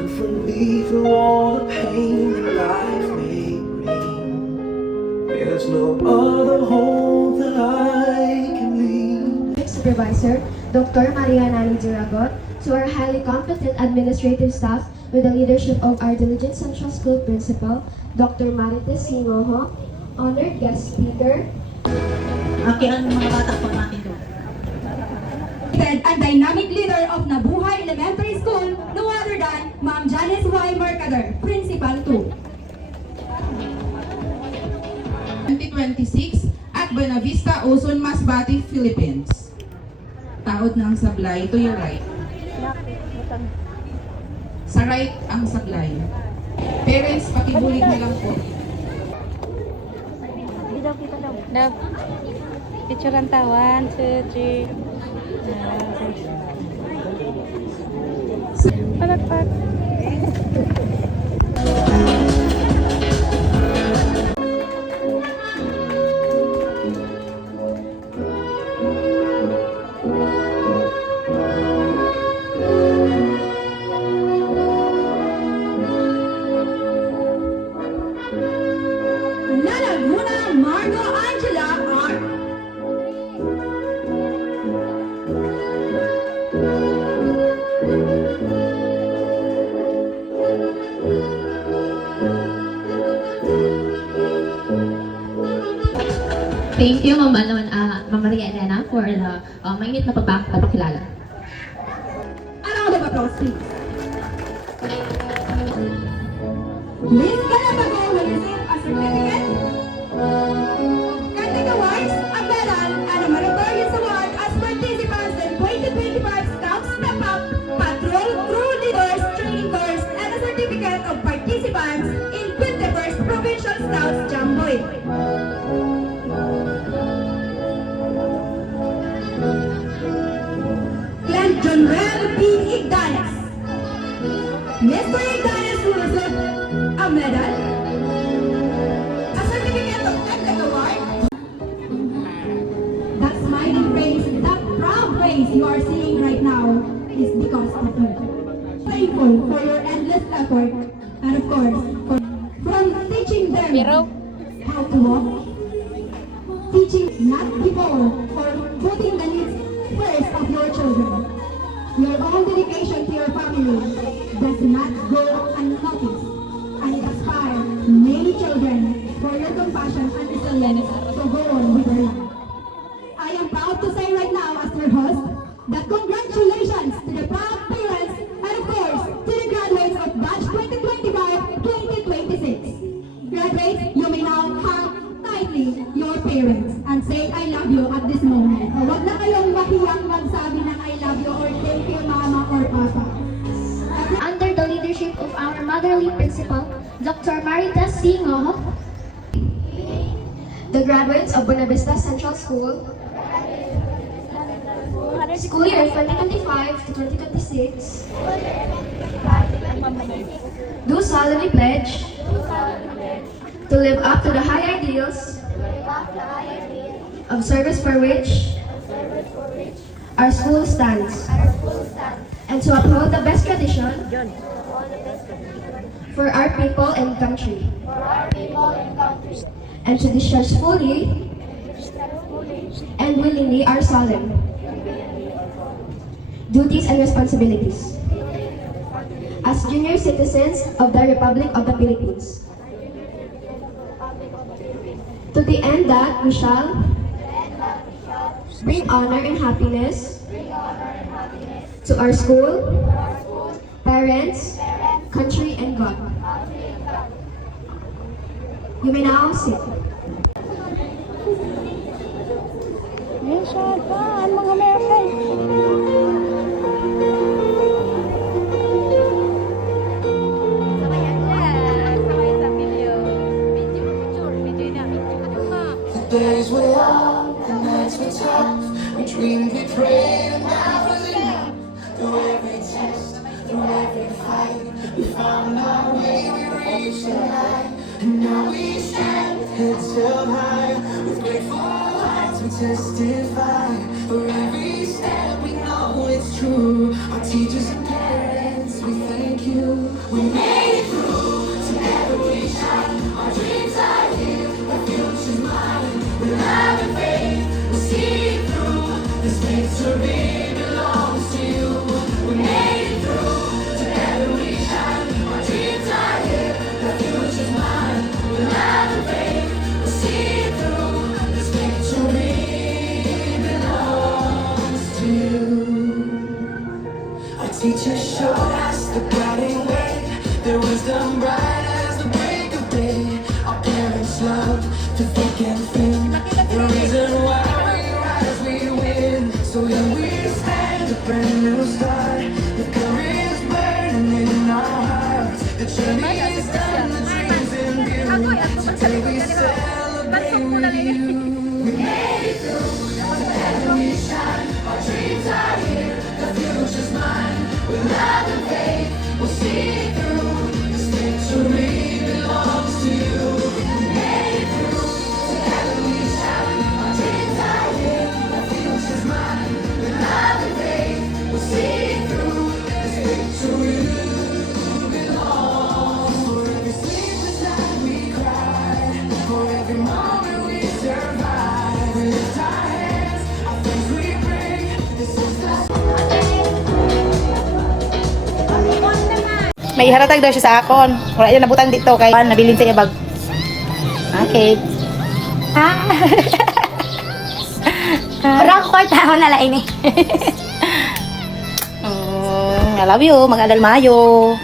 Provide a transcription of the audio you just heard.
comfort me through all the pain that life may bring. There's no other hope that I can leave. Supervisor, Dr. Maria Nani Duragot, to our highly competent administrative staff with the leadership of our diligent Central School Principal, Dr. Marites Singoho, honored guest speaker, Ang mga bata po natin doon. And dynamic leader of Nabuhay Elementary School, no other than Ma'am Janice Y. Mercader, Principal 2. 2026 at Buena Vista, Ozon, Masbate, Philippines. Taod ng sablay, to your right. Sa right ang sablay. Parents, pakibulig na lang po. Dab. Picturean ta. 1, 2, 3. Palakpak. Laguna Margo Angela R. Thank you, Ma'am Maria Elena, for the mainit na pagpapakilala. A round of applause, please. Miss Calabago will receive a certificate, categories, a medal, and a meritorious award as participants in 2025 Scouts Step Up Patrol Crew Leaders Training Course and a certificate of participants in 21st Provincial Scouts Jamboree. Glenn Jonrel P. Igdanes. Mr. Igdanes will receive a medal, a certificate of conduct award. That smiling face, that proud face you are seeing right now is because of you. Thankful for your endless effort and of course, from teaching them how to walk, teaching not before, or putting the needs first of your children. Your own dedication to your family does not go unnoticed, and it inspires many children for your compassion and resilience to go on with their life. I am proud to say right now as your host that congratulations to the proud parents and of course to the graduates of batch 2025-2026. Graduates, you may now hug tightly your parents and say I love you at this moment. Huwag na kayong mahiyang magsabi ng I love you or thank you mama or papa. under the leadership of our motherly principal, Dr. Marites Singoho, the graduates of Buena Vista Central School, school year 2025 to 2026, do solemnly pledge to live up to the high ideals of service for which our school stands, and to uphold the best tradition for our people and country, and to discharge fully and willingly our solemn duties and responsibilities as junior citizens of the Republic of the Philippines, to the end that we shall bring honor and happiness to our school, parents, country, and God. You may now sit. Yes, pa, mga American. The days were long, the nights were tough. We dreamed, we prayed, and that was enough. Through every test, through every fight, we found our way, we reached the light. And now we stand, heads held high, with grateful hearts we testify. For every step we know it's true. Our teachers and parents, we thank you. We made it through, together we shine. Our dreams are here, our future's mine. With love and faith, we'll see it through. This victory belongs to you. We made it through, together we shine. Our dreams are here, our future's mine. With love and faith, we'll see it through. This victory belongs to you. Our teacher showed us the guiding way. Their wisdom bright as the break of day. Our parents loved to think and think. The reason why we rise, we win. So here we stand, a brand new start. The courage is burning in our hearts. The journey is done, the dreams in view. Today we celebrate with you. We made it through, together we shine. Our dreams are here, the future's mine. With love and faith, we'll see it through. This victory belongs to you. We made it through, together we shine. Our dreams are here, the future's mine. With love and faith, we'll see it through. This victory belongs. For every sleepless night we cried, for every moment we survive. We lift our hands, our faith we bring. This is the May haratag daw siya sa akon. Wala yan nabutang dito kay nabilin sa iya bag. Okay. Parang ko taho na lain eh. I love you. Mag-alal mayo.